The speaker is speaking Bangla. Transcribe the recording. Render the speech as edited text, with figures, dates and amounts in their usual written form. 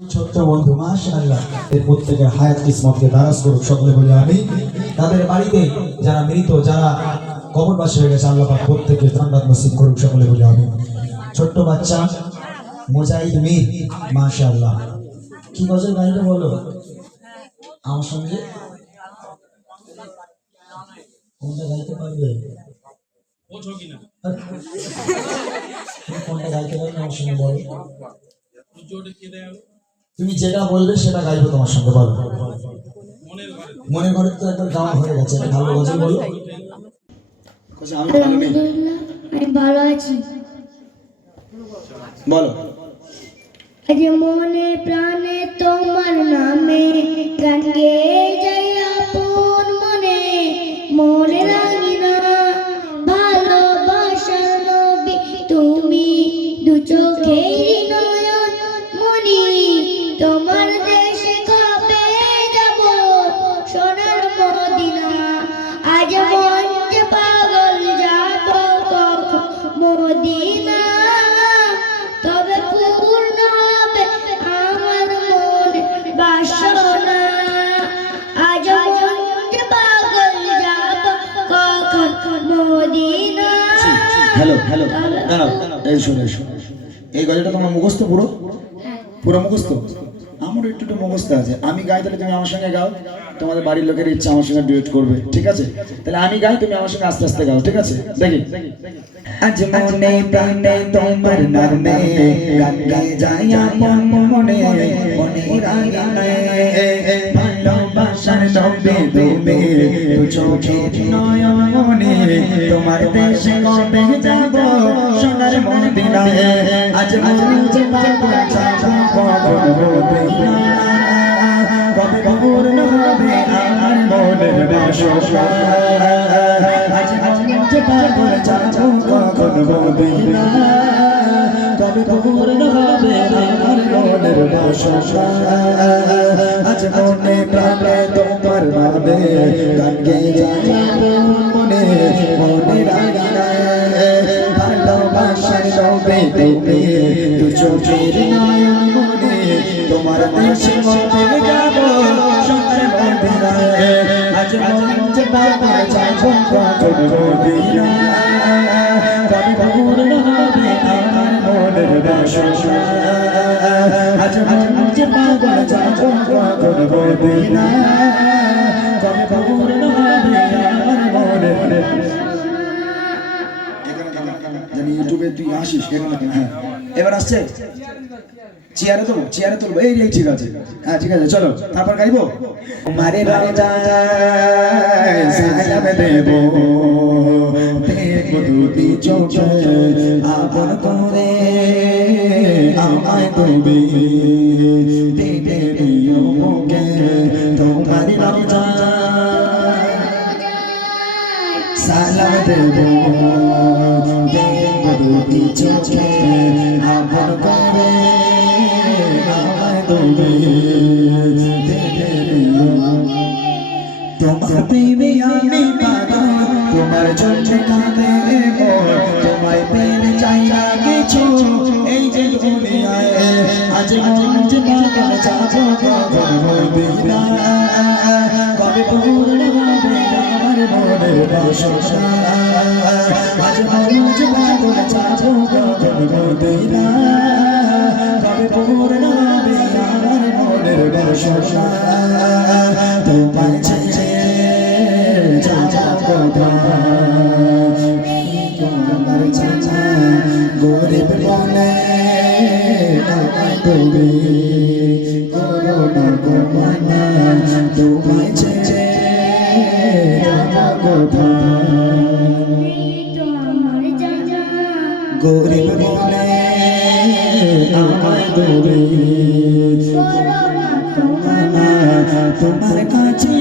ছোট্ট বন্ধু মাশাআল্লাহ এর প্রত্যেকের হায়াত কিসমতকে দারাজ করুক সকলে বলি আমি। তাদের বাড়িতে যারা মৃত যারা কবরবাসী হয়ে গেছে আল্লাহ পাক প্রত্যেককে জান্নাত নসিব করুক সকলে বলি আমি। ছোট্ট বাচ্চা মুজাহিদ মীর মাশাআল্লাহ কি গজল গাইবে বলো আমার সঙ্গে, কোনটা গাইতে পারবে? কোনটা গাইতে পারবে আমার সঙ্গে বলো? তুমি যেটা বলবে সেটা গাইবো তোমার সঙ্গে, বলো। মনের ঘরে তো একবার গাওয়া হয়ে গেছে, ভালো গজল বলো। আমি ভালো আছি। বলো। আজ মনে প্রাণে তোমার নামে গান গেয়ে যাই আপন মনে, মনে রাঙি না ভালোবাসার নবী তুমি, দু চোখের নয়ন মনি, তোমার দেশে কবে যাব সোনার মদিনা, আজ মন যে পাগল যাব কখন মদিনা, তবে পূর্ণ হবে আমার মনে বাসনা, আজ মন যে পাগল যাব কখন মদিনা। হ্যালো হ্যালো দাঁড়াও, এই শোনো এই গজলটা তোমার মুখস্থ পুরো পুরো মুখস্থ? আমার একটু একটু মুখস্থ আছে, আমি গাই তাহলে তুমি আমার সঙ্গে গাও, তোমাদের বাড়ির লোকের ইচ্ছা আমার সঙ্গে ডুয়েট করবে, ঠিক আছে? তাহলে আমি গাই তুমি আমার সঙ্গে আস্তে আস্তে গাও, ঠিক আছে? দেখি। আজ মনে প্রাণে তোমার নামে গান গাই যায় মন মনে মনে রাঙানে, ভালোবাসার নবে তুমি দু চোখের নয়ন মনে, তোমার দেশে কবে যাব সোনার মদিনায়, আজ মন যে পাগল যাব কখন মদিনা, কবে পূর্ণ হবে আমার মনের বাসনা, আজ মন যে পাগল যাব কখন মদিনা, কবে পূর্ণ হবে আমার মনের বাসনা, আজ মনে প্রাণে তোমার নামে গান গেয়ে যায় মনে মনে রাঙিনা, ভালোবাসার নবে তুমি দু চোখের নয়ন মনে, তোমার দেশে কবে যাব সোনার মদিনায়, আজ মন যে পাগল যাব কখন মদিনা, কবে পূর্ণ হবে আমার মনের বাসনা, আজ মন যে পাগল যাব কখন মদিনা, কবে পূর্ণ হবে আমার মনের বাসনা। জানি ইউটিউবে তুই আসিস এখানে, হ্যাঁ এবার আসছে চেয়ারে তুলবো, চেয়ারে তুলবো, এই ঠিক আছে, হ্যাঁ ঠিক আছে চলো তারপর গাইবো। মারে রাজা সালাম দেব দেখো দুটি চোখে আপন করে আমায় তুমি দিতে দিও মুখে, তোমার রাজা সালাম দেব দেখো দুটি চোখে আপন করে আমায় তুমি দিতে দিও, তোমার প্রেমে আমি পাগল, তোমার জন্য কাঁদে মন, তোমায় পেলে চাই না কিছু এই যে দুনিয়ায়, আজ মন যে পাগল যাব কখন মদিনা, কবে পূর্ণ হবে আমার মনের বাসনা, আজ মন যে পাগল যাব কখন মদিনা, কবে পূর্ণ হবে আমার মনের বাসনা, তোমায় ছেড়ে যাব তোমার চাচা গরিব বলে আমায় তুমি করোনা গোমানা, তোমায় ছেড়ে যাব গরিব বলে আমায় তুমি তোমার কাছে